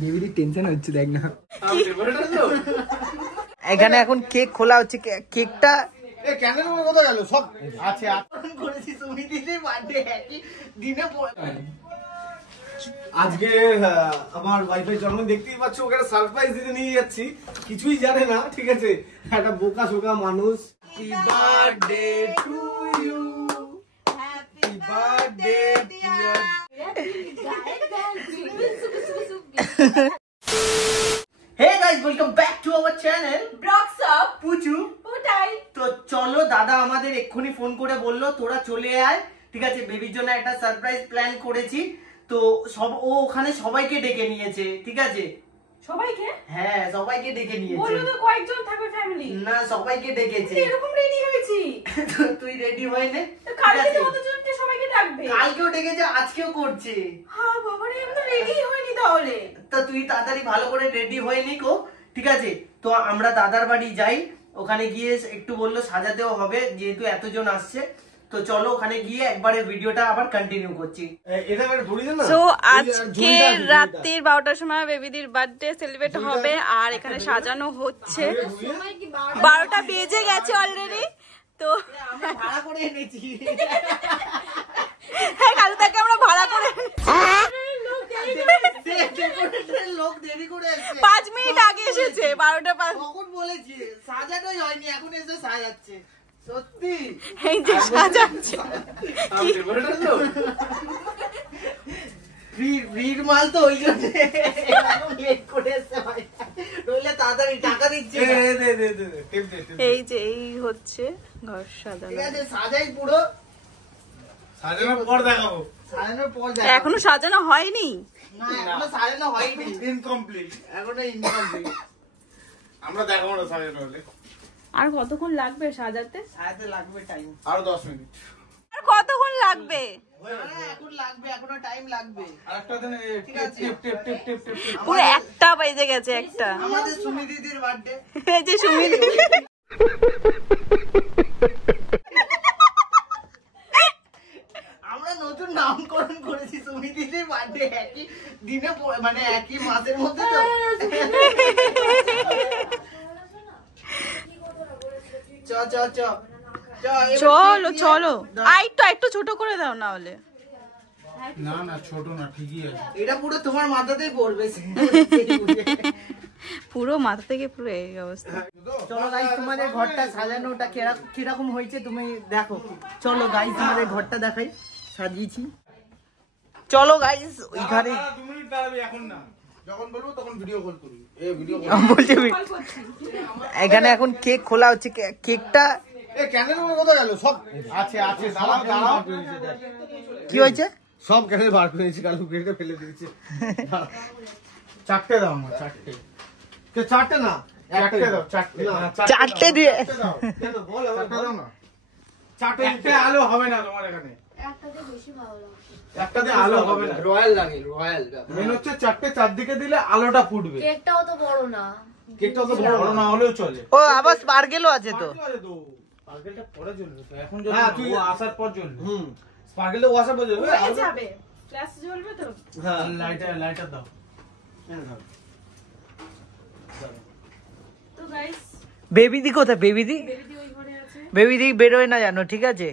বেবির টেনশন হচ্ছে দেখ না। এখানে এখন কেক খোলা হচ্ছে, কেকটা ক্যান্ডেল কোথায় গেল সব আছে। করেছি সুমিদিদির বার্থডে একই দিনে। আজকে আমার ওয়াইফের জন্মদিন, দেখতেই পাচ্ছ, ওকে সারপ্রাইজ দিতে নিয়ে যাচ্ছি, কিছুই জানে না, ঠিক আছে, একটা বোকা শোকা মানুষ। Happy birthday to you, happy birthday dear. Hey guys, welcome back to our channel vlogs of Puchu Putai. তো চলো, দাদা আমাদের এক্ষুনি ফোন করে বললো তোরা চলে আয়, ঠিক আছে, বেবির জন্য একটা সারপ্রাইজ প্ল্যান করেছি। তো সব ও ওখানে সবাইকে ডেকে নিয়েছে, ঠিক আছে। সবাইকে? হ্যাঁ, সবাইকে ডেকে নিয়েছে। বললো তো কয়েকজন থাকবে ফ্যামিলি। না, সবাইকে ডেকেছে। এরকম রেডি হয়েছি। তুই রেডি হয়ে নে। কালকে তো কতজনকে সবাইকে ডাকবে? কালকেও ডেকেছে, আজকেও করছে। হ্যাঁ বাবা রে, আমি তো রেডি হইনি তাহলে। তো তুই তাড়াতাড়ি ভালো করে রেডি হয়ে নিকো, ঠিক আছে। তো আমরা দাদার বাড়ি যাই, ওখানে গিয়ে একটু বললো সাজাতেও হবে যেহেতু এতজন আসছে। তো চলো ওখানে গিয়ে একবারে ভিডিওটা আবার কন্টিনিউ করছি। সো আজকে রাত্রির 12টার সময় বেবিদির বার্থডে সেলিব্রেট হবে আর এখানে সাজানো হচ্ছে। 12টা বেজে গেছে অলরেডি। তো আমরা ভাড়া করে এনেছি। হ্যাঁ, কাল থেকে আমরা ভাড়া করে লোক দেরি করে এসেছে, 5 মিনিট আগে এসেছে। 12টা 5 তখন বলেছি সাজানোই হয়নি, এখন এসে সাজাচ্ছে। সত্যি এই যে সাজাচ্ছে ভিড় মাল, তো ওই জন্য লেট করে এসছে ভাই, নইলে তাড়াতাড়ি টাকা দিচ্ছে। এই যে এই হচ্ছে ঘর সাজানো, ঠিক আছে, সাজাই পুরো। সাজানোর পর দেখাবো, সাজানোর পর দেখাবো। এখনো সাজানো হয়নি। না, এখনো সাজানো হয়নি, ইনকমপ্লিট, এখনো ইনকমপ্লিট। আমরা দেখাবো না সাজানো হলে। আর কতক্ষণ লাগবে সাজাতে? সাজাতে লাগবে টাইম আরো 10 মিনিট। আর কতক্ষণ লাগবে? এখন লাগবে, এখনো টাইম লাগবে। আরেকটা দিন, ঠিক আছে, টিপ পুরো 1টা বেজে গেছে। একটা আমাদের সুমি দিদির বার্থডে। এই যে সুমি দিদি, আমরা নতুন নামকরণ করেছি, সুমি দিদির বার্থডে একই দিনে, মানে একই মাসের মধ্যে। তো চলো চলো, একটু ছোট করে দাও না হলে। না না, ছোট না, ঠিকই আছে। এটা পুরো তোমার মাথাতেই পড়বে। পুরো মাথা থেকে পুরো এই অবস্থা। চলো গাইস, তোমাদের ঘরটা সাজানোটা কিরকম হয়েছে তুমি দেখো। চলো গাইস, তোমাদের ঘরটা দেখাই, সাজিয়েছি। চলো গাইস, ওইখানে এখন না, যখন বলবো তখন ভিডিও কল করি। এই ভিডিও বলছি এখানে এখন কেক খোলা হচ্ছে, কেকটা ক্যান্ডেল কোথায় গেল সব আছে। দাঁড়াও, কি হয়েছে? সব ক্যান্ডেল বার করে দিয়েছি, কালু কেটে ফেলে দিয়েছে। চারটে দাও আমার, চারটে না, একটা দাও, চারটে দিয়ে কেন বল, আমার দাও না। চারটে আলো হবে না তোমার এখানে, একটাতে বেশি ভালো লাগে। একটাতে আলো হবে না, রয়্যাল লাগে, রয়্যাল মেন হচ্ছে চারটে চারদিকে দিলে আলোটা ফুটবে। কেকটাও তো বড় না, কেকটাও তো বড় না হলেও চলে। ও আবার স্পার্কেলও আছে তো। স্পার্কেলটা পরে জ্বলবে তো, এখন জ্বলবে না, তুই আসার পর জ্বলবে। স্পার্কেলটা আসার পর জ্বলবে, হয়ে যাবে, ফ্ল্যাশ জ্বলবে তো। হ্যাঁ, লাইটার দাও। তো গাইস, বেবিদি কোথায়? বেবিদি ওই ঘরে আছে। বেবিদি বেরোয় না জানো, ঠিক আছে?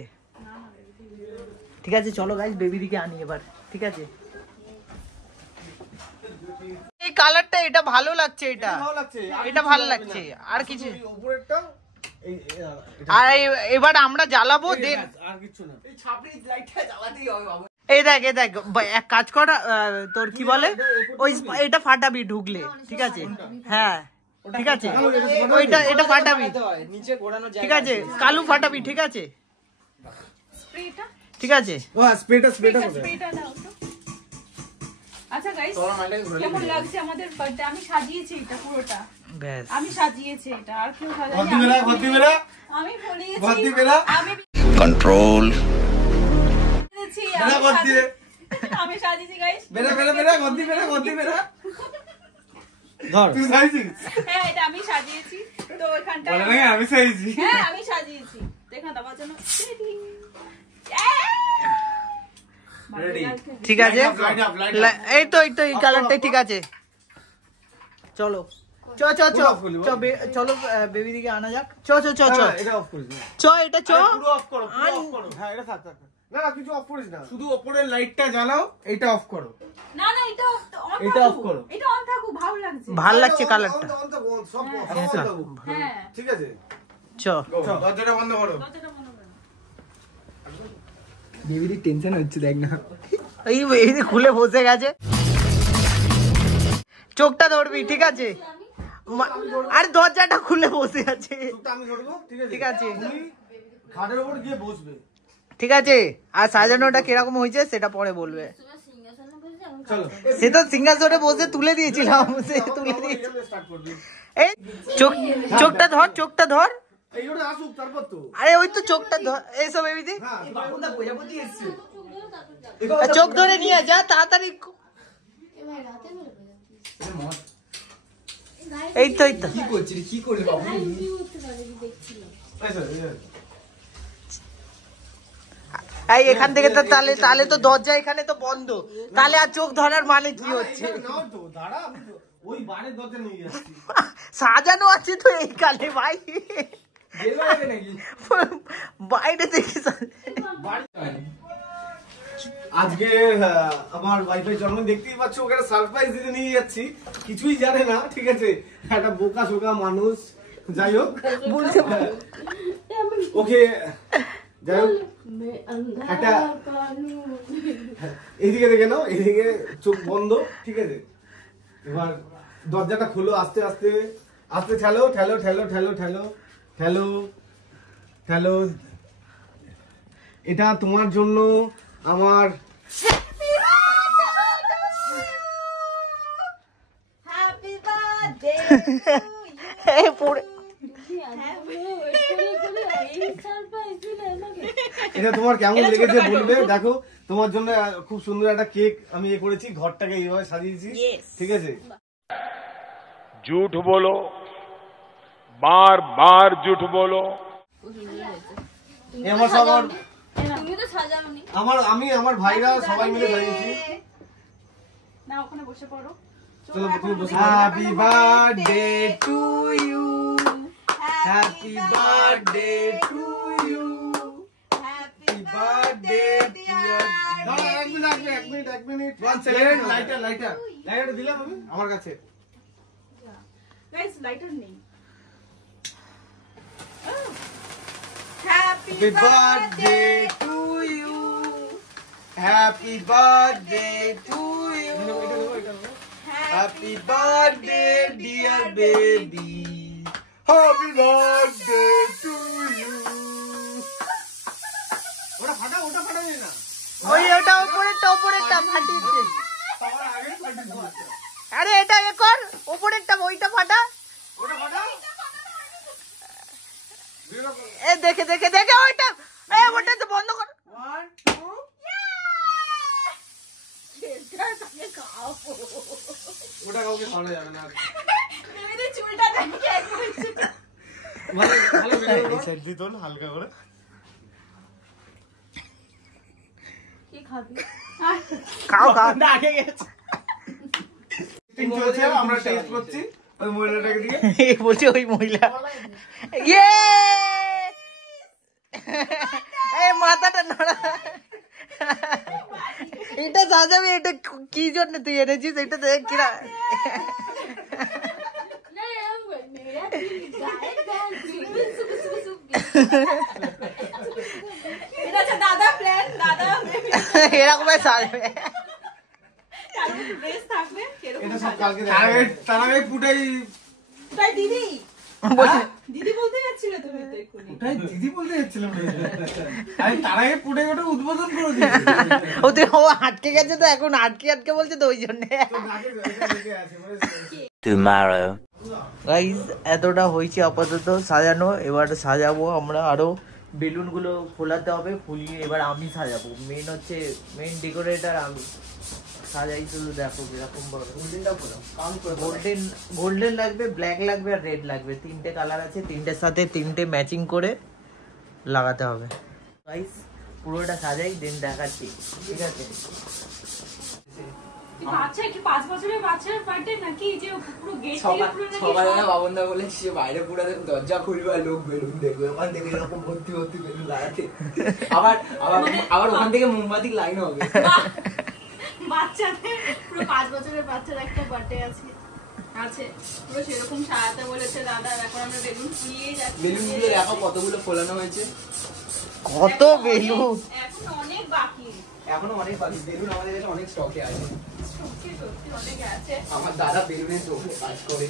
ঠিক আছে, চলো গাইস, বেবিদিকে আনি এবার, ঠিক আছে। এই কালারটা, এটা ভালো লাগছে, এটা ভালো লাগছে। আর কিছু উপরেরটা, আর এবার আমরা জ্বালাবো, দেন আর কিছু না। এই ছাপড়ি লাইটটা জ্বালাতেই হবে বাবা। এই দেখ এক কাজ কর, তোর কি বলে, ওই এটা ফাটাবি ঢুকলে, ঠিক আছে? হ্যাঁ ঠিক আছে, এটা ফাটাবি, ঠিক আছে, কালু ফাটাবি, ঠিক আছে, ঠিক আছে। স্প্রেটা দাও তো। আচ্ছা গাইস, কেমন লাগছে আমাদের বার্থডে? আমি সাজিয়েছি এটা পুরোটা, ব্যাস আমি সাজিয়েছি এটা, আর কেউ সাজায়নি। আমি বলিয়েছি, আমি কন্ট্রোল আমি সাজিয়েছি গাইস। ধর, তুই সাজিয়েছিস? হ্যাঁ, এটা আমি সাজিয়েছি। তো এখানটা আমি সাজিয়েছি। হ্যাঁ, আমি সাজিয়েছি। দেখো আমার জন্য ঠিক আছে। এই তো এই কালারটাই ঠিক আছে। চলো চলো বেবি দিকে আনা যাক। এটা পুরো অফ করো, পুরো অফ করো। হ্যাঁ এটা থাক। না কিছু অফ করিস না, শুধু উপরের লাইটটা জ্বালাও, এটা অফ করো। না এটা অন, এটা অফ করো। এটা অন থাকুক, ভালো লাগছে। ভালো লাগছে কালারটা। সব অফ করো। হ্যাঁ ঠিক আছে, দরজাটা বন্ধ করো। বেবির টেনশন হচ্ছে দেখ না, এই বেবি খুলে বসে গেছে। চোখটা ধরবি, ঠিক আছে? আরে দরজাটা খুলে বসে আছে। আমি ধরবো, ঠিক আছে তুমি খাটের উপর গিয়ে বসবে। ঠিক আছে, আর সাজানোটা কিরকম হয়েছে সেটা পরে বলবে। চলো, সে তো সিংহাসনে বসে তুলে দিয়েছিলাম, সে তুলে দিয়েছি। এই চোখটা ধর, চোখটা ধর। এইটা আসুক তারপর তো। আরে ওই তো চোখটা ধর, এইসব বেবিদি বাবুদা প্রজাপতি এসেছে। চোখ ধরে নিয়ে যা তাড়াতাড়ি। এই তো কি করছিস, কি করলি বাবু? এই এখান থেকে তো তাহলে তো দরজা এখানে তো বন্ধ, তাহলে আর চোখ ধরার মানে কি হচ্ছে? ওই বাড়ির দরজা নিয়ে যাচ্ছি, সাজানো আছে তো এই কালে ভাই, বাইরে দেখি। আজকে আমার ওয়াইফাই জন্মদিন, দেখতেই পাচ্ছ, ওকে সারপ্রাইজ দিতে নিয়ে যাচ্ছি। কিছুই জানে না, ঠিক আছে, একটা বোকা শোকা মানুষ। যাই হোক, ওকে যাই হোক একটা এইদিকে দেখে নাও, এইদিকে চোখ বন্ধ, ঠিক আছে? এবার দরজাটা খুলো, আস্তে আস্তে আস্তে ঠেলো ঠেলো ঠেলো ঠেলো ঠেলো ঠেলো ঠেলো। এটা তোমার জন্য আমার এটা তোমার কেমন লেগেছে বলবে। দেখো, তোমার জন্য খুব সুন্দর একটা কেক আমি করেছি, ঘরটাকে এইভাবে সাজিয়েছি, ঠিক আছে? झूठ बोलो, बार बार झूठ बोलो। আমার সবার তুমি তো সাজানোনি। আমার ভাইরা সবাই মিলে সাজিয়েছি। না ওখানে বসে পড়ো। চলো তুমি বসে। Happy birthday to you, happy birthday to you, happy birthday dear. এক মিনিট লাইটার দিলাম আমি আমার কাছে। গাইস লাইটার নেই। Happy birthday to you, happy birthday to you, happy birthday dear baby, happy birthday to you. ওটা ফাটা যায় না, ওটা ওপরেরটা ফাটিয়েছে। সবার আগে ফাটিয়েছে। আরে এটা এ কর, ওপরেরটা ওইটা ফাটা। ওটা ফাটা, এ দেখে ওইটা, ওটা তো বন্ধ কর। 1 2 ওটা কাউকে খাওয়া যাবে না। মেয়েদের চুলটা দেখে একদম ভালো বেরো সাইড দিয়ে তোল হালকা করে। কি খাবি? খাও না আগে গেছে। টিম চলছে, আমরা টেস্ট করছি ওই মহিলাটাকে দিয়ে। বলছি ওই মহিলা, ইয়ে এই মাথাটা নড়া। এটা সাজাবি, এটা কি জন্য তুই এনেছিস? এটা দেখ কিরা। দাদা প্ল্যান, দাদা এরকম সাজবে। ড্রেস থাকবে এটা সব কালকে তার আগে পুটাই তাই দিদি দিদি বলতে যাচ্ছিলে তুমি তো এক্ষুনি। ওটাই দিদি বলতে যাচ্ছিলাম আমি, তার আগে পুটাই ওটা উদ্বোধন করে দিয়েছি। ওদের ও আটকে গেছে তো, এখন আটকে বলছে তো ওই জন্য। গাইস এতটা হয়েছে আপাতত সাজানো, এবার সাজাবো আমরা আরো। বেলুন গুলো ফোলাতে হবে, ফুলিয়ে এবার আমি সাজাবো। মেন ডেকোরেটর আমি সাজাই। শুধু দেখো কিরকম গোল্ডেন লাগবে, ব্ল্যাক লাগবে আর রেড লাগবে, তিনটে কালার আছে। তিনটের সাথে তিনটে ম্যাচিং করে লাগাতে হবে। গাইস পুরোটা সাজাই, দেন দেখাচ্ছি, ঠিক আছে? বাচ্চা কি 5 বছরের বাচ্চার বার্থডে নাকি যে পুরো গেট থেকে পুরো নাকি সবাই বাবনদা বলে সে বাইরে পুরো দরজা খুলবে আর লোক বেলুন দেখবে ওখান থেকে এরকম ভর্তি ভর্তি বেলুন লাগাতে আবার ওখান থেকে মোমবাতি লাইন হবে বাচ্চাদের পুরো 5 বছরের বাচ্চার একটা বার্থডে আছে পুরো সেরকম সাজাতে বলেছে দাদা। এখন আমরা বেলুন ফুলিয়েই যাচ্ছি। বেলুনগুলো দেখো কতগুলো ফোলানো হয়েছে, কত বেলুন এখন অনেক বাকি, এখনো অনেক বাকি। বেলুন আমাদের কাছে অনেক স্টকে আছে, সত্যি সত্যি অনেক আছে। আমার দাদা বেলুনের স্টকে কাজ করে।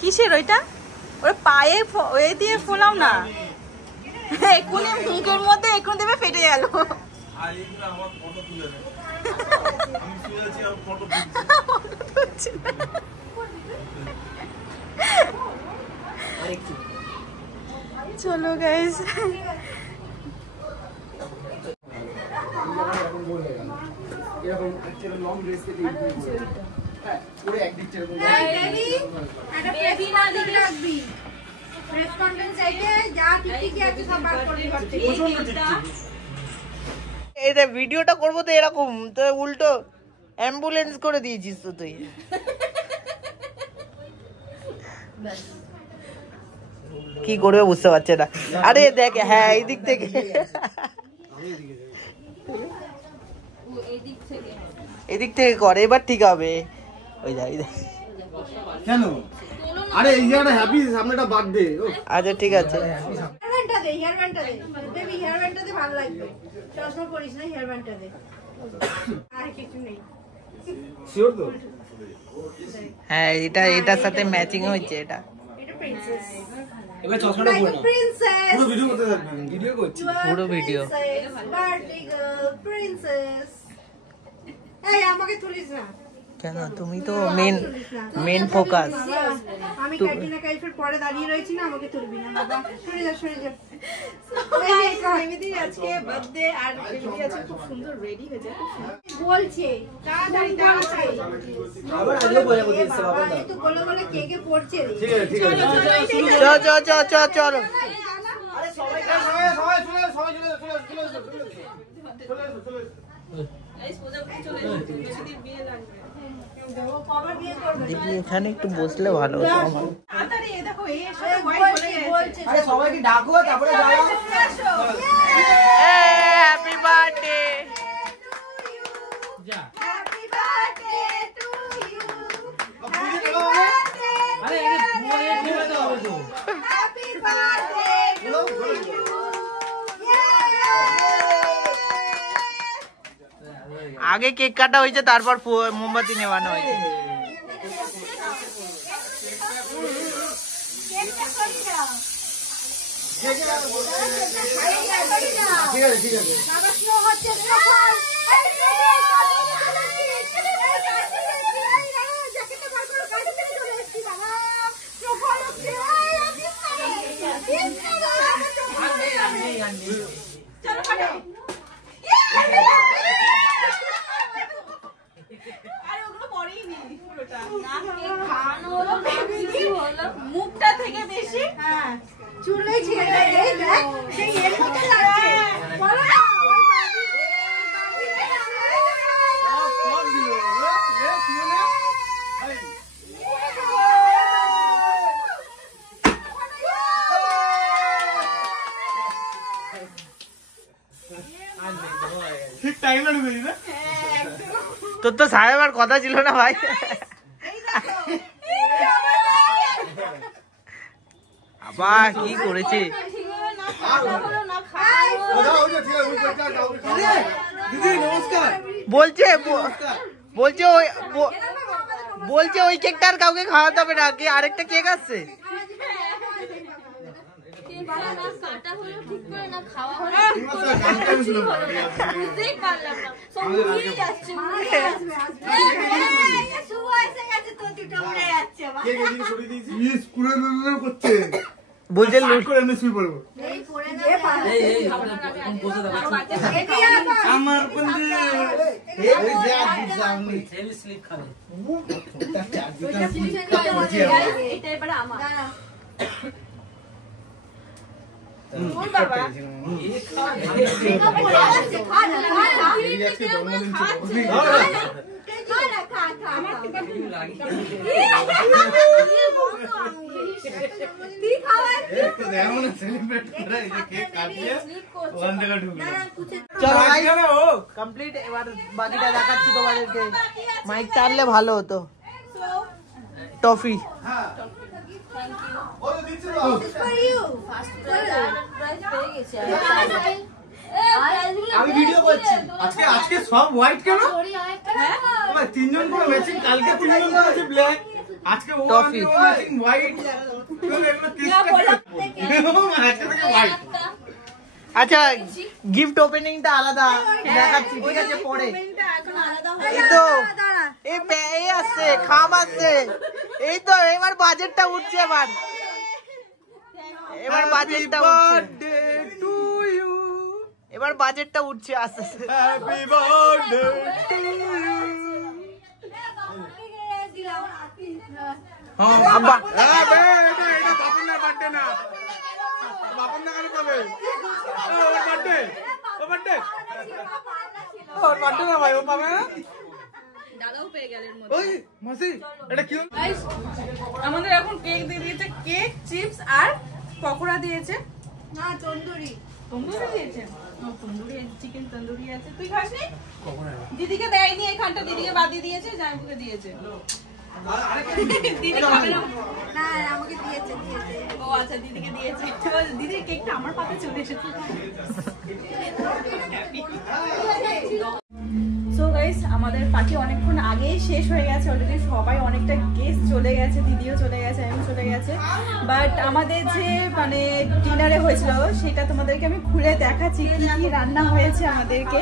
কিসের ওইটা? ওর পায়ে এ দিয়ে ফোলাও না, এক্ষুনি মুখের মধ্যে এক্ষুনি দেবে ফেটে গেল। চলো গাইস, ভিডিওটা করবো তো এরকম, তো উল্টো অ্যাম্বুলেন্স করে দিয়েছিস তো তুই। কি করবে বুঝতে পারছে না। আরে দেখ, হ্যাঁ এই দিক থেকে, এদিক থেকে করে, এবার ঠিক হবে। ওই যা কেন? আরে এই যে একটা হ্যাপি সামনে একটা বার্থডে। আচ্ছা ঠিক আছে। হেয়ারব্যান্ডটা দে, হেয়ারব্যান্ডটা দে বেবি, হেয়ারব্যান্ডটা দে, ভালো লাগবে। চশমা পরিস না, হেয়ারব্যান্ডটা দে। আর কিছু নেই। শিওর তো? হ্যাঁ এটার সাথে ম্যাচিং হচ্ছে এটা। এটা প্রিন্সেস। এবার চশমাটা পরে নাও। প্রিন্সেস। পুরো ভিডিও করতে থাকবেন, ভিডিও করছি। পুরো ভিডিও। Birthday girl princess. এই আমাকে তুলিস না কেন? তুমি তো মেন ফোকাস। আমি ক্যাটরিনা কাইফের পরে দাঁড়িয়ে রয়েছি না, আমাকে তুলবি না বাবা। সরে যা সরে যা। এমনিতেই আজকে বার্থডে আর বেবি আছে, খুব সুন্দর রেডি হয়েছে। বলছে তাড়াতাড়ি তাড়াতাড়ি। আবার আগে বলে দিচ্ছে বাবা। এই তো বলে বলে কেকে পড়ছে রে। ঠিক আছে ঠিক আছে। চলো। আরে সবাই দেখি এখানে একটু বসলে ভালো হতো আমার। আরে সবাইকে ডাকো তারপরে যাও। Happy birthday. যা হ্যাপি বার্থডে টু ইউ। আরে এই পুরো এক দিনে তো হবে তো। Happy birthday to you. আগে কেক কাটা হয়েছে, তারপর মোমবাতি নেওয়ানো হয়েছে। ঠিক আছে ঠিক আছে। মুখটা থেকে বেশি চুলে ছিঁড়ে দেখ সেই এর মতো লাগছে। বলো না ঠিক টাইমে ঢুকেছি না। তোর তো সাহেবার কথা ছিল না ভাই। আবার কি করেছে? না খাওয়া হলো না, খাওয়া বলছে ওই কেকটা আর কাউকে খাওয়াতে হবে না, কি আরেকটা কেক আসছে। বলছে কমপ্লিট। এবার বাকিটা দেখাচ্ছি তোমাদেরকে। মাইক টানলে ভালো হতো। টফি আমি ভিডিও করছি। আজকে সব হোয়াইট কেন? তিনজন করে ম্যাচিং, কালকে তিনজন করেছে ব্ল্যাক, আজকে ম্যাচিং হোয়াইট। আচ্ছা, গিফট ওপেনিংটা আলাদা দেখাচ্ছি, ঠিক আছে পরে। এই তো এই আসছে, খাম আসছে, এই তো এবার বাজেটটা উঠছে। এবার বাজেটটা উঠছে, এবার বাজেটটা উঠছে আস্তে আস্তে। Happy birthday to you. আব্বা এটা বাপনের বার্থডে না, বাপন না কেন পাবে? ওর বার্থডে, ওর বার্থডে, ওর বার্থডে না ভাই, ও পাবে না। দাদাও পেয়ে গেলেন মধ্যে। ওই মাসি এটা কি? আমাদের এখন কেক দিয়ে দিয়েছে, কেক, চিপস আর পকোড়া দিয়েছে। না তন্দুরি দিয়েছে, তন্দুরি চিকেন তন্দুরি আছে। তুই খাসনি? দিদিকে দেয়নি, এখানটা দিদিকে বাদ দিয়ে দিয়েছে, জামাইবুকে দিয়েছে। দিদি খাবে না? না আমাকে দিয়েছে। ও আচ্ছা, দিদিকে দিয়েছে। দিদির কেকটা আমার পাতে চলে এসেছে। সো গাইস, আমাদের পার্টি অনেকক্ষণ আগেই শেষ হয়ে গেছে অলরেডি। সবাই অনেকটা গেস্ট চলে গেছে, দিদিও চলে গেছে, আমি চলে গেছে। বাট আমাদের যে মানে ডিনারে হয়েছিল সেটা তোমাদেরকে আমি খুলে দেখাচ্ছি কি কি রান্না হয়েছে আমাদেরকে।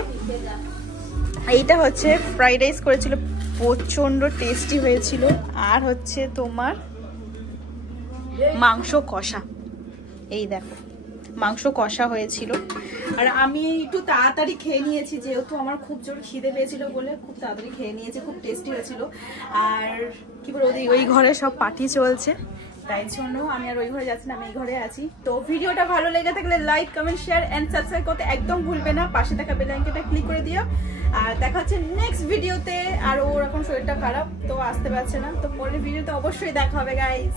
এইটা হচ্ছে ফ্রাইড রাইস করেছিল, প্রচন্ড টেস্টি হয়েছিল। আর হচ্ছে তোমার মাংস কষা, এই দেখো মাংস কষা হয়েছিল। আর আমি একটু তাড়াতাড়ি খেয়ে নিয়েছি, যেহেতু আমার খুব জোর খিদে পেয়েছিল বলে খুব তাড়াতাড়ি খেয়ে নিয়েছি, খুব টেস্টি হয়েছিল। আর কি বলবো, ওই ঘরে সব পার্টি চলছে, তাই জন্য আমি আর ওই ঘরে যাচ্ছি না, আমি এই ঘরে আছি। তো ভিডিওটা ভালো লেগে থাকলে like, comment, share and subscribe করতে একদম ভুলবে না। পাশে থাকা বেল আইকনটা ক্লিক করে দিও। আর দেখা হচ্ছে নেক্সট ভিডিওতে। আর ওর এখন শরীরটা খারাপ, তো আসতে পারছে না, তো পরের ভিডিওতে অবশ্যই দেখা হবে গাইস।